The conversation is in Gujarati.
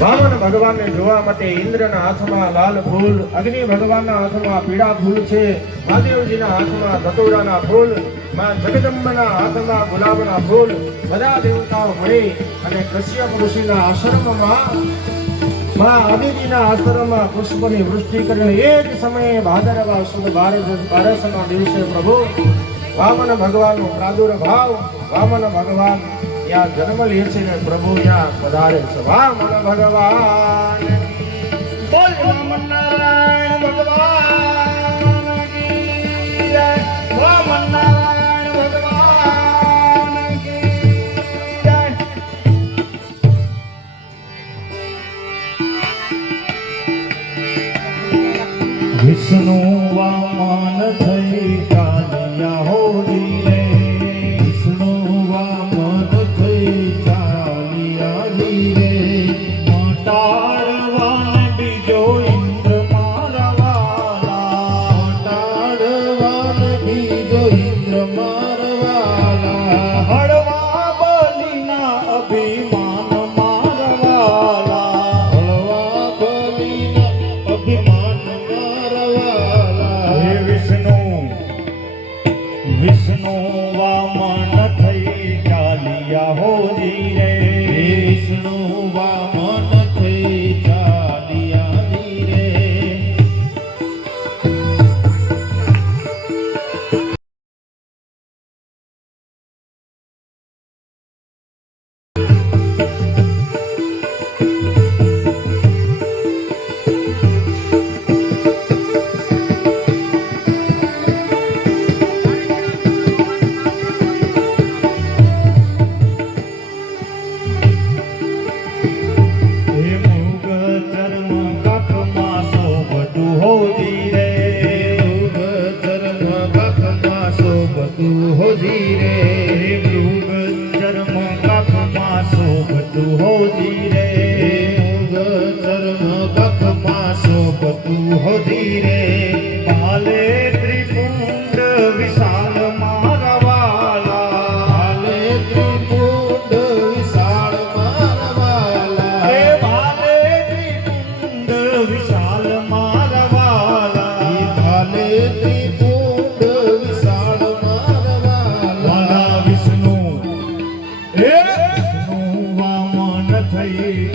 વામન ભગવાનને જોવા માટે ઇન્દ્રના હાથમાં લાલ ફૂલ, અગ્નિ ભગવાનના હાથમાં પીળા ફૂલ છે, મહાદેવજીના હાથમાં ધતૂરાના ફૂલ, માં જગદંબાના હાથમાં ગુલાબના ફૂલ, બધા દેવતાઓ મળી અને કશ્યપ ઋષિના આશ્રમમાં માં અદિતિના આશ્રમમાં પુષ્પની વૃષ્ટિ કરી. એક સમયે ભાદરવા સુદ બારસના દિવસે પ્રભુ વામન ભગવાનનો પ્રાદુર્ભાવ, વામન ભગવાન ત્યાં જન્મ લે છે ને પ્રભુ ત્યાં પધારે છે. વામન ભગવાન બોલ વામન નારાયણ ભગવાન કી જય. વામન નારાયણ ભગવાન કી જય. વિષ્ણુ વામન થઈ ચાલ્યા હો ધીરે, વિષ્ણુ વામન થઈ ચાલ્યા ધીરે, મટાડવાને બીજો ઇન્દ્ર મારા વાલા, મટાડવાને બીજો ઇન્દ્ર મારા વાલા, હળવા બલીના અભિમાન મારા વાલા, હળવા બલીના અભિમાન મારા વાલા. હે વિષ્ણુ વામન થઈ ચાલ્યા હો ધીરે, વિષ્ણુ વામન થઈ ચાલ્યા ધીરે. હો ધીરે, મૃગ ચર્મ કખમાં શોભતું હો ધીરે, મૃગ ચર્મ કખમાં શોભતું હો ધીરે, ભાલે ત્રિપુંડ વિશાલ મારા વાલા, ભાલે ત્રિપુંડ વિશાળ મારા વાલા, હે ભાલે ત્રિપુંડ વિશાલ મારા વાલા, ભાલે ત્રિપુંડ વિશાળ વિષ્ણુ વામન થઈ